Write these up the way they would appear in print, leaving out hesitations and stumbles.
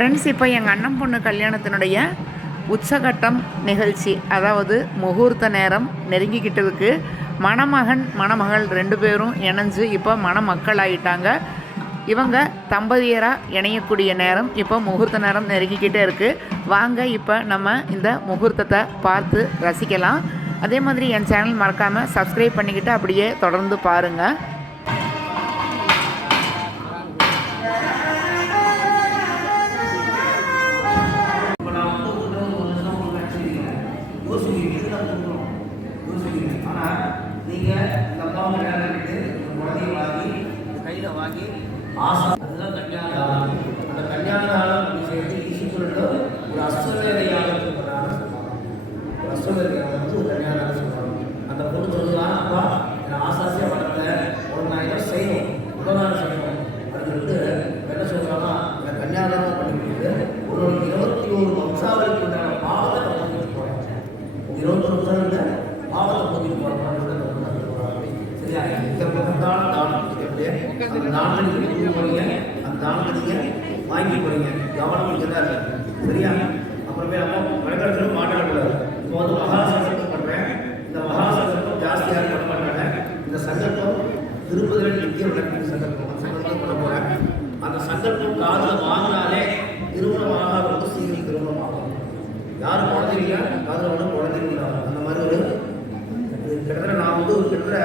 Friends, இப்போ எங்கள் அண்ணன் பொண்ணு கல்யாணத்தினுடைய உச்சகட்டம் நிகழ்ச்சி, அதாவது முகூர்த்த நேரம் நெருங்கிக்கிட்டு இருக்கு. மணமகன் மணமகள் 2 பேரும் இணைஞ்சு இப்போ மணமக்கள் ஆகிட்டாங்க. இவங்க தம்பதியராக இணையக்கூடிய நேரம் இப்போ முகூர்த்த நேரம் நெருங்கிக்கிட்டே இருக்குது. வாங்க இப்போ நம்ம இந்த முகூர்த்தத்தை பார்த்து ரசிக்கலாம். அதே மாதிரி என் சேனல் மறக்காமல் சப்ஸ்கிரைப் பண்ணிக்கிட்டு அப்படியே தொடர்ந்து பாருங்கள். வாங்கி ஆசை அதுதான் கன்னியாதானம். அந்த கன்னியாதானம் சேர்த்து ஈஸ்வரனோட ஒரு அஸ்வமேதையாக ஒரு அஸ்வமேதையாக ஒரு கன்னியாதானம் சொல்லுவாங்க. அந்த பொண்ணு சொல்லுவாங்க, அப்பா நான் ஆசாசியாக வளர்த்த ஒரு நான் ஏதோ செய்யணும், உபகாரம் செய்யணும் அப்படின்னு என்ன சொல்கிறாங்கன்னா, இந்த கன்னியாதானம் பண்ணிக்கிட்டு ஒரு 21 வம்சாவளிக்கு உண்டான பாவத்தை போகிட்டு போகிறேன். 21 வம்சாவளியில் பாவத்தை போகிட்டு போகிறேன். சரியா? இந்த பக்கத்தான தானம் அந்த தானத்தை போறீங்க, அந்த தானத்தை வாங்கி போறீங்க. கவனம் இங்கதான் இருக்கு. சரியா? அப்புறமே அப்போ வழக்கத்தில் மாட்டாடக்கூடாது. இப்போ வந்து மகாசங்கல்பம் பண்றேன். இந்த மகாசங்கல்பம் ஜாஸ்தியாக பண்ண மாட்டாங்க. இந்த சங்கல்பம் திருப்பதில் நித்திய விளக்கு சங்கல்பம் பண்ண போறேன். அந்த சங்கல்பம் காதில் வாங்கினாலே திருமணம் ஆகாதவங்க சீக்கிரம் திருமணம் ஆகும். யாரும் குழந்தைங்க காதில் ஒன்றும் குழந்தைங்க அந்த மாதிரி ஒரு கிட்டத்தட்ட நான் வந்து கிட்டத்தட்ட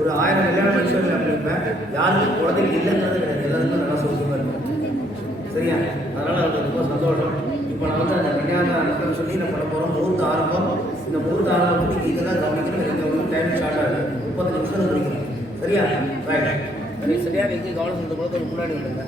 ஒரு 1000 கல்யாண விஷயம் அப்படிப்பேன். யாருக்கும் குழந்தைங்க இல்லைங்கிறது கிடையாது. எல்லாருக்கும் நல்லா சொல்லிட்டு இருக்கேன். சரியா? அதனால் அது ரொம்ப சந்தோஷம். இப்போ நான் வந்து அந்த கல்யாணம் சொல்லி நம்ம பண்ண போகிறோம். முகூர்த்த ஆரம்பம். இந்த முகூர்த்த ஆரம்பம் வந்து நீங்கள் இதை தான் கவனிக்கணும். எனக்கு வந்து டைம் ஸ்டார்ட் ஆகுது. 30 நிமிஷம் முடிக்கணும். சரியா? ரைட். சரி, சரியா? நீங்கள் கவனம் சொல்லிட்டு கூட ஒரு முன்னாடி வந்துங்க.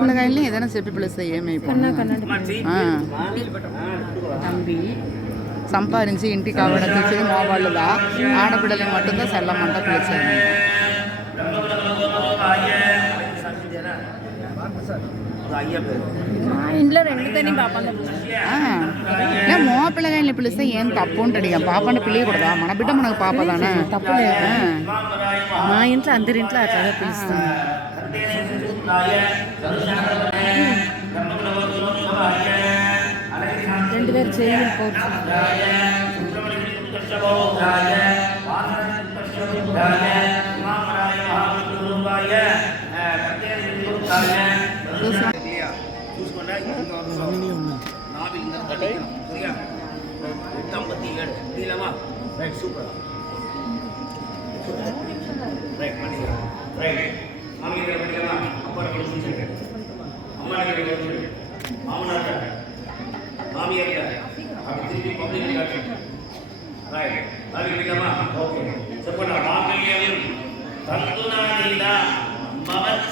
పిల్లకాయల్ని ఏదైనా చెప్పి పిలుస్తే ఏమైపోయింది. தம்பி సంపాదించి ఇంటికి కావడం తెచ్చేది మా వాళ్ళుదా, ఆడపిల్లలకి மட்டும்தான் செல்லమంట పిలిచాను. మా ఇంట్లో 2 తని పాపని మో పిల్లగాయల్ని పిలిస్తే ఏం తప్పు ఉంటుంది. పాపని పిలియకూడదా? మన బిడ్డ మనకు పాపదానా? తప్పు లేదు. మా ఇంట్లో అందరి ఇంట్లో అట్లాగే పిలుస్తాను. 2 பேர் செய்யும் போச்சு.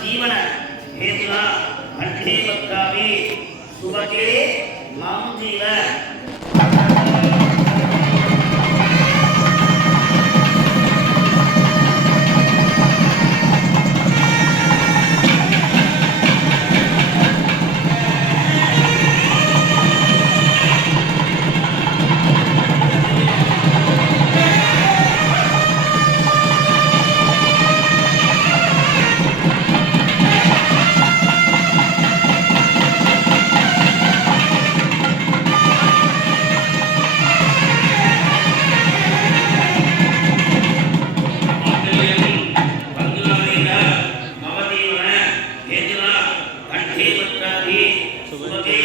జీవన హేతునా కంఠే వక్కామి సుభగే మాం జీవ சுமதே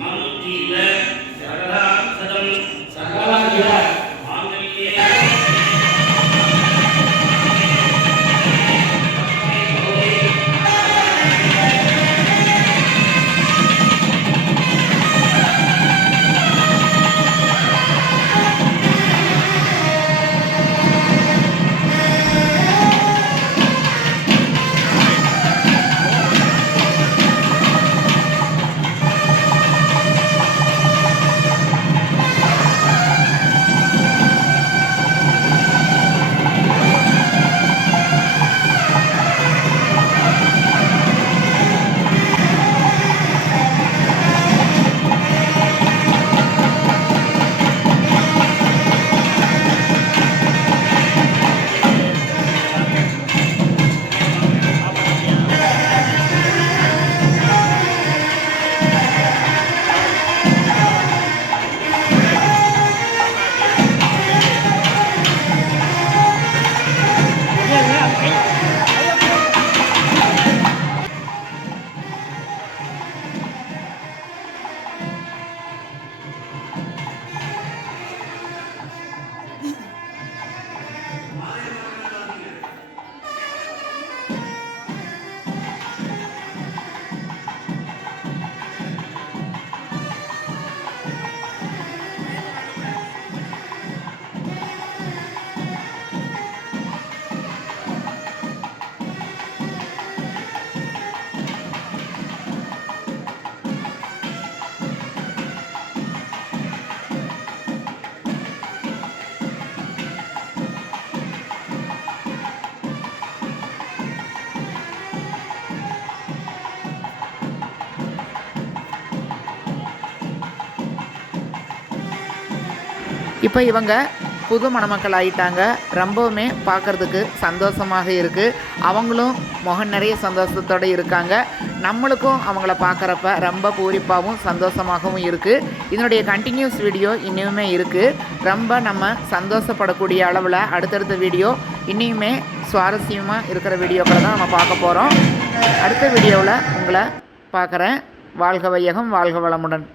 மம் ஜீவ சரதாசதம் சர்வாதிக மாங்கல்யே இப்போ இவங்க புது மணமக்கள் ஆகிட்டாங்க. ரொம்பவுமே பார்க்குறதுக்கு சந்தோஷமாக இருக்குது. அவங்களும் முகம் நிறைய சந்தோஷத்தோடு இருக்காங்க. நம்மளுக்கும் அவங்கள பார்க்குறப்ப ரொம்ப பூரிப்பாகவும் சந்தோஷமாகவும் இருக்குது. இதனுடைய கண்டினியூஸ் வீடியோ இன்னுமே இருக்குது. ரொம்ப நம்ம சந்தோஷப்படக்கூடிய அளவில் அடுத்தடுத்த வீடியோ இன்னுமே சுவாரஸ்யமாக இருக்கிற வீடியோக்களை தான் நம்ம பார்க்க போகிறோம். அடுத்த வீடியோவில் உங்களை பார்க்குறேன். வாழ்க வையகம், வாழ்க வளமுடன்.